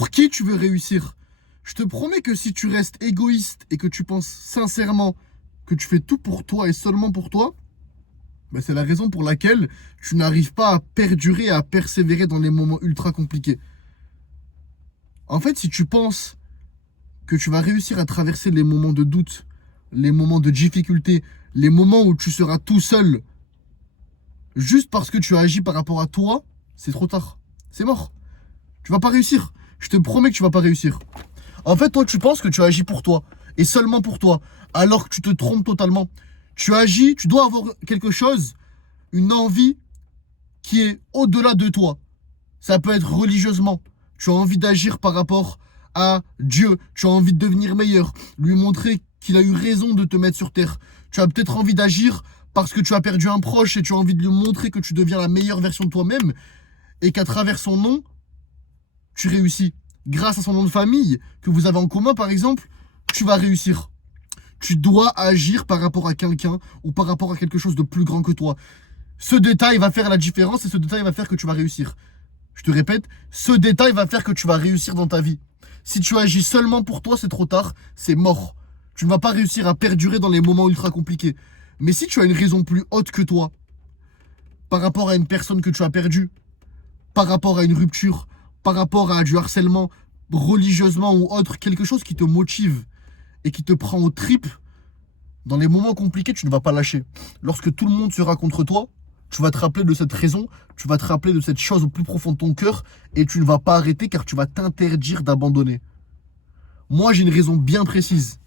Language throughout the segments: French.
Pour qui tu veux réussir? Je te promets que si tu restes égoïste et que tu penses sincèrement que tu fais tout pour toi et seulement pour toi, ben c'est la raison pour laquelle tu n'arrives pas à perdurer, à persévérer dans les moments ultra compliqués. En fait, si tu penses que tu vas réussir à traverser les moments de doute, les moments de difficulté, les moments où tu seras tout seul, juste parce que tu as agi par rapport à toi, c'est trop tard. C'est mort. Tu vas pas réussir. Je te promets que tu vas pas réussir. En fait, toi, tu penses que tu agis pour toi et seulement pour toi, alors que tu te trompes totalement. Tu agis, tu dois avoir quelque chose, une envie qui est au-delà de toi. Ça peut être religieusement. Tu as envie d'agir par rapport à Dieu. Tu as envie de devenir meilleur, lui montrer qu'il a eu raison de te mettre sur terre. Tu as peut-être envie d'agir parce que tu as perdu un proche et tu as envie de lui montrer que tu deviens la meilleure version de toi-même et qu'à travers son nom, tu réussis. Grâce à son nom de famille que vous avez en commun, par exemple, tu vas réussir. Tu dois agir par rapport à quelqu'un ou par rapport à quelque chose de plus grand que toi. Ce détail va faire la différence et ce détail va faire que tu vas réussir. Je te répète, ce détail va faire que tu vas réussir dans ta vie. Si tu agis seulement pour toi, c'est trop tard, c'est mort. Tu ne vas pas réussir à perdurer dans les moments ultra compliqués. Mais si tu as une raison plus haute que toi, par rapport à une personne que tu as perdue, par rapport à une rupture, par rapport à du harcèlement, religieusement ou autre, quelque chose qui te motive et qui te prend aux tripes, dans les moments compliqués, tu ne vas pas lâcher. Lorsque tout le monde sera contre toi, tu vas te rappeler de cette raison, tu vas te rappeler de cette chose au plus profond de ton cœur et tu ne vas pas arrêter car tu vas t'interdire d'abandonner. Moi, j'ai une raison bien précise.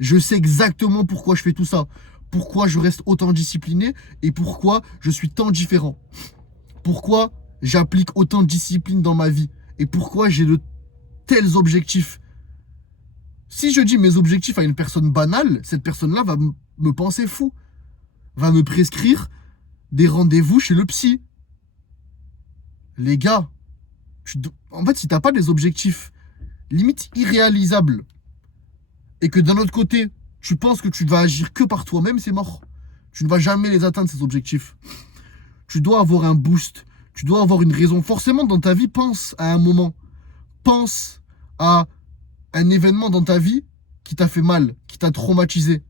Je sais exactement pourquoi je fais tout ça, pourquoi je reste autant discipliné et pourquoi je suis tant différent. Pourquoi j'applique autant de discipline dans ma vie et pourquoi j'ai de tels objectifs. Si je dis mes objectifs à une personne banale, cette personne-là va me penser fou, va me prescrire des rendez-vous chez le psy. Les gars, en fait, si t'as pas des objectifs limite irréalisables et que d'un autre côté, tu penses que tu vas agir que par toi-même, c'est mort. Tu ne vas jamais les atteindre, ces objectifs. Tu dois avoir un boost. Tu dois avoir une raison. Forcément, dans ta vie, pense à un moment. Pense à un événement dans ta vie qui t'a fait mal, qui t'a traumatisé,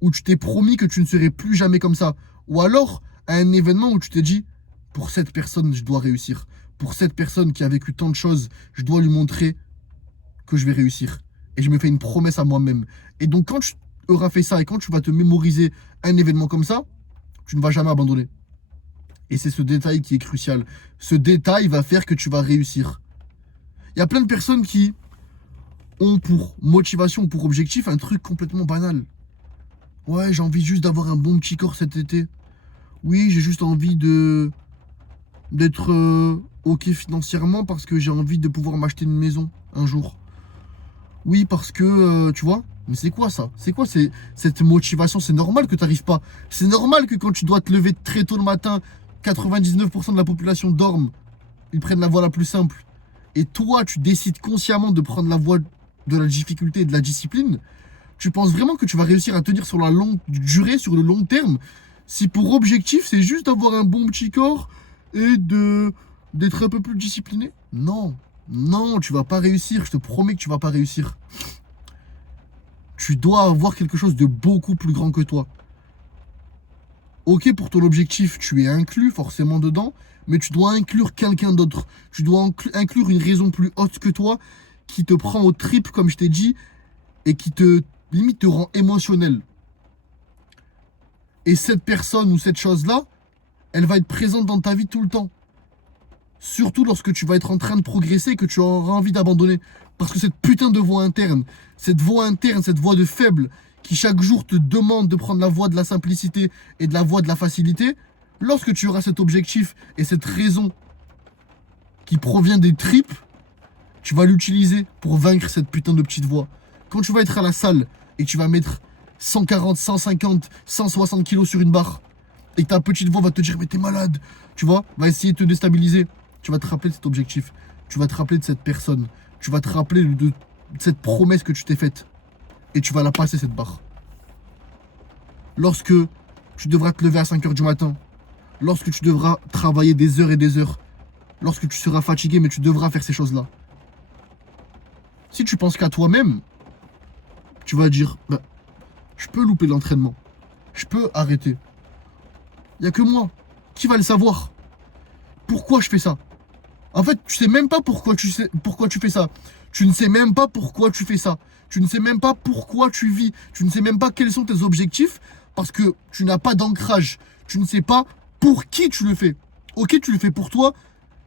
où tu t'es promis que tu ne serais plus jamais comme ça. Ou alors, à un événement où tu t'es dit, pour cette personne, je dois réussir. Pour cette personne qui a vécu tant de choses, je dois lui montrer que je vais réussir. Et je me fais une promesse à moi-même. Et donc, quand tu auras fait ça et quand tu vas te mémoriser un événement comme ça, tu ne vas jamais abandonner. Et c'est ce détail qui est crucial. Ce détail va faire que tu vas réussir. Il y a plein de personnes qui ont pour motivation, pour objectif, un truc complètement banal. Ouais, j'ai envie juste d'avoir un bon petit corps cet été. Oui, j'ai juste envie d'être OK financièrement parce que j'ai envie de pouvoir m'acheter une maison un jour. Oui, parce que, tu vois, mais c'est quoi ça? C'est quoi cette motivation? C'est normal que tu n'arrives pas. C'est normal que quand tu dois te lever très tôt le matin, 99% de la population dorme. Ils prennent la voie la plus simple. Et toi, tu décides consciemment de prendre la voie de la difficulté et de la discipline. Tu penses vraiment que tu vas réussir à tenir sur la longue durée, sur le long terme, si pour objectif, c'est juste d'avoir un bon petit corps et d'être un peu plus discipliné? Non. Non, tu vas pas réussir. Je te promets que tu vas pas réussir. Tu dois avoir quelque chose de beaucoup plus grand que toi. Ok, pour ton objectif, tu es inclus forcément dedans, mais tu dois inclure quelqu'un d'autre. Tu dois inclure une raison plus haute que toi qui te prend aux tripes, comme je t'ai dit, et qui limite te rend émotionnel. Et cette personne ou cette chose-là, elle va être présente dans ta vie tout le temps. Surtout lorsque tu vas être en train de progresser et que tu auras envie d'abandonner. Parce que cette putain de voix interne, cette voix de faible, qui chaque jour te demande de prendre la voie de la simplicité et de la voie de la facilité, lorsque tu auras cet objectif et cette raison qui provient des tripes, tu vas l'utiliser pour vaincre cette putain de petite voix. Quand tu vas être à la salle et que tu vas mettre 140, 150, 160 kilos sur une barre et que ta petite voix va te dire mais t'es malade, tu vois, va essayer de te déstabiliser, tu vas te rappeler de cet objectif, tu vas te rappeler de cette personne, tu vas te rappeler de cette promesse que tu t'es faite et tu vas la passer cette barre. Lorsque tu devras te lever à 5 h du matin, lorsque tu devras travailler des heures et des heures, lorsque tu seras fatigué mais tu devras faire ces choses-là, Si tu penses qu'à toi-même, tu vas dire, bah, je peux louper l'entraînement. Je peux arrêter. Il n'y a que moi. Qui va le savoir? Pourquoi je fais ça? En fait, tu sais même pas pourquoi tu fais ça. Tu ne sais même pas pourquoi tu fais ça. Tu ne sais même pas pourquoi tu vis. Tu ne sais même pas quels sont tes objectifs parce que tu n'as pas d'ancrage. Tu ne sais pas pour qui tu le fais. Ok, tu le fais pour toi,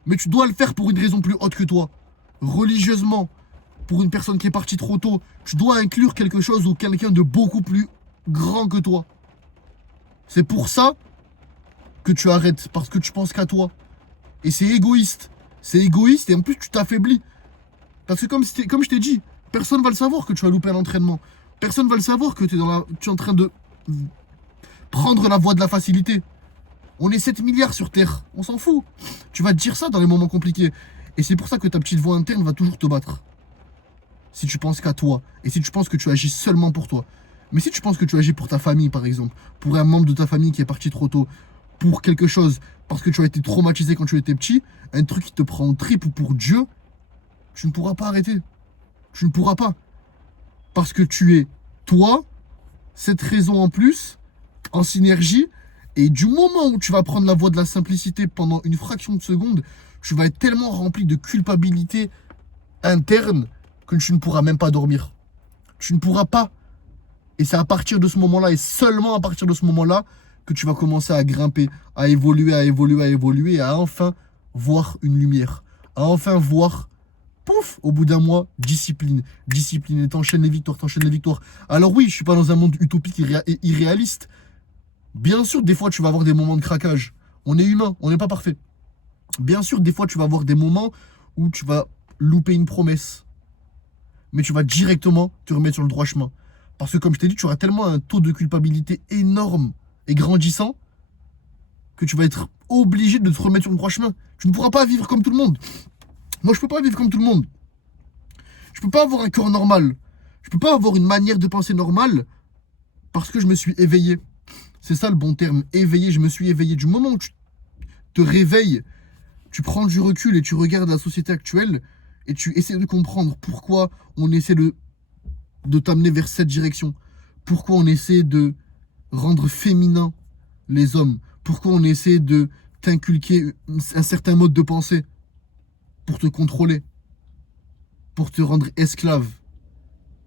mais tu dois le faire pour une raison plus haute que toi. Religieusement, pour une personne qui est partie trop tôt, tu dois inclure quelque chose ou quelqu'un de beaucoup plus grand que toi. C'est pour ça que tu arrêtes, parce que tu penses qu'à toi. Et c'est égoïste. C'est égoïste et en plus tu t'affaiblis. Parce que comme je t'ai dit, personne va le savoir que tu as loupé un entraînement. Personne va le savoir que tu es en train de prendre la voie de la facilité. On est 7 milliards sur Terre. On s'en fout. Tu vas te dire ça dans les moments compliqués. Et c'est pour ça que ta petite voix interne va toujours te battre. Si tu penses qu'à toi. Et si tu penses que tu agis seulement pour toi. Mais si tu penses que tu agis pour ta famille, par exemple, pour un membre de ta famille qui est parti trop tôt, pour quelque chose, parce que tu as été traumatisé quand tu étais petit, un truc qui te prend en trip ou pour Dieu, tu ne pourras pas arrêter. Tu ne pourras pas. Parce que tu es toi, cette raison en plus, en synergie, et du moment où tu vas prendre la voie de la simplicité pendant une fraction de seconde, tu vas être tellement rempli de culpabilité interne que tu ne pourras même pas dormir. Tu ne pourras pas. Et c'est à partir de ce moment-là, et seulement à partir de ce moment-là, que tu vas commencer à grimper, à évoluer, et à enfin voir une lumière. À enfin voir, pouf, au bout d'un mois, discipline. Discipline, et t'enchaînes les victoires, t'enchaînes les victoires. Alors oui, je suis pas dans un monde utopique et irréaliste. Bien sûr, des fois, tu vas avoir des moments de craquage. On est humain, on n'est pas parfait. Bien sûr, des fois, tu vas avoir des moments où tu vas louper une promesse. Mais tu vas directement te remettre sur le droit chemin. Parce que comme je t'ai dit, tu auras tellement un taux de culpabilité énorme et grandissant que tu vas être obligé de te remettre sur le droit chemin. Tu ne pourras pas vivre comme tout le monde. Moi, je peux pas vivre comme tout le monde. Je peux pas avoir un corps normal. Je peux pas avoir une manière de penser normale parce que je me suis éveillé. C'est ça le bon terme, éveillé. Je me suis éveillé. Du moment où tu te réveilles, tu prends du recul et tu regardes la société actuelle et tu essaies de comprendre pourquoi on essaie de t'amener vers cette direction. Pourquoi on essaie de rendre féminin les hommes. Pourquoi on essaie de t'inculquer un certain mode de pensée pour te contrôler, pour te rendre esclave,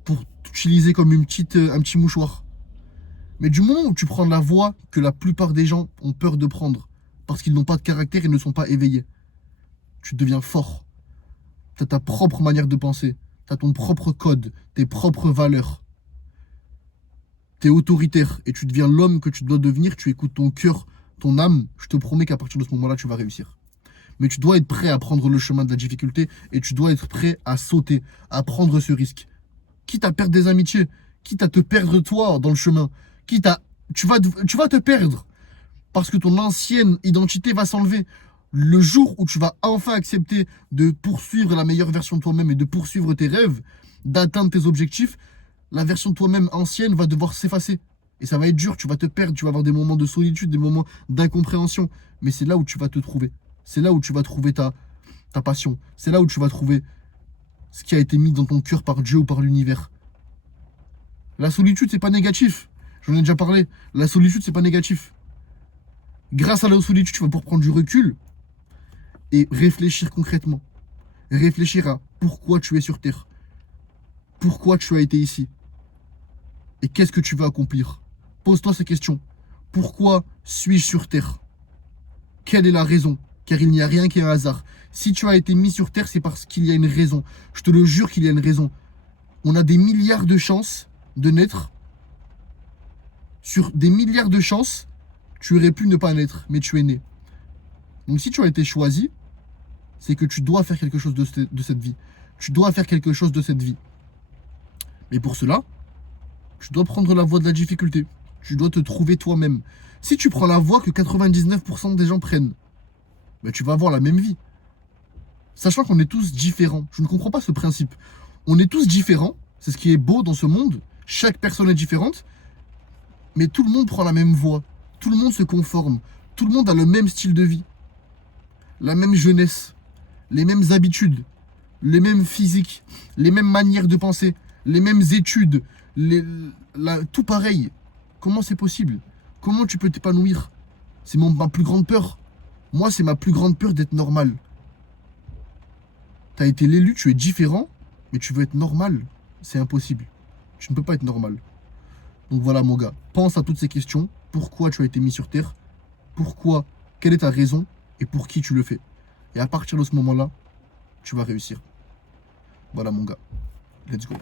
pour t'utiliser comme un petit mouchoir. Mais du moment où tu prends la voie que la plupart des gens ont peur de prendre, parce qu'ils n'ont pas de caractère et ne sont pas éveillés, tu deviens fort. Tu as ta propre manière de penser, tu as ton propre code, tes propres valeurs. Tu es autoritaire et tu deviens l'homme que tu dois devenir, tu écoutes ton cœur, ton âme. Je te promets qu'à partir de ce moment-là, tu vas réussir. Mais tu dois être prêt à prendre le chemin de la difficulté et tu dois être prêt à sauter, à prendre ce risque. Quitte à perdre des amitiés, quitte à te perdre toi dans le chemin, tu vas te perdre parce que ton ancienne identité va s'enlever. Le jour où tu vas enfin accepter de poursuivre la meilleure version de toi-même et de poursuivre tes rêves, d'atteindre tes objectifs, la version de toi-même ancienne va devoir s'effacer. Et ça va être dur, tu vas te perdre, tu vas avoir des moments de solitude, des moments d'incompréhension. Mais c'est là où tu vas te trouver. C'est là où tu vas trouver ta passion. C'est là où tu vas trouver ce qui a été mis dans ton cœur par Dieu ou par l'univers. La solitude, c'est pas négatif. J'en ai déjà parlé. La solitude, c'est pas négatif. Grâce à la solitude, tu vas pouvoir prendre du recul et réfléchir concrètement. Réfléchir à pourquoi tu es sur Terre. Pourquoi tu as été ici. Et qu'est-ce que tu veux accomplir? Pose-toi ces questions. Pourquoi suis-je sur Terre? Quelle est la raison? Car il n'y a rien qui est un hasard. Si tu as été mis sur Terre, c'est parce qu'il y a une raison. Je te le jure qu'il y a une raison. On a des milliards de chances de naître. Sur des milliards de chances, tu aurais pu ne pas naître, mais tu es né. Donc si tu as été choisi, c'est que tu dois faire quelque chose de cette vie. Tu dois faire quelque chose de cette vie. Mais pour cela, tu dois prendre la voie de la difficulté. Tu dois te trouver toi-même. Si tu prends la voie que 99% des gens prennent, ben tu vas avoir la même vie. Sachant qu'on est tous différents. Je ne comprends pas ce principe. On est tous différents. C'est ce qui est beau dans ce monde. Chaque personne est différente. Mais tout le monde prend la même voie. Tout le monde se conforme. Tout le monde a le même style de vie. La même jeunesse. Les mêmes habitudes. les mêmes physiques, les mêmes manières de penser, les mêmes études, tout pareil. Comment c'est possible? Comment tu peux t'épanouir? C'est ma plus grande peur. Moi, c'est ma plus grande peur d'être normal. T'as été l'élu, tu es différent, mais tu veux être normal. C'est impossible. Tu ne peux pas être normal. Donc voilà, mon gars. Pense à toutes ces questions. Pourquoi tu as été mis sur Terre? Pourquoi? Quelle est ta raison? Et pour qui tu le fais? Et à partir de ce moment-là, tu vas réussir. Voilà, mon gars. Let's go.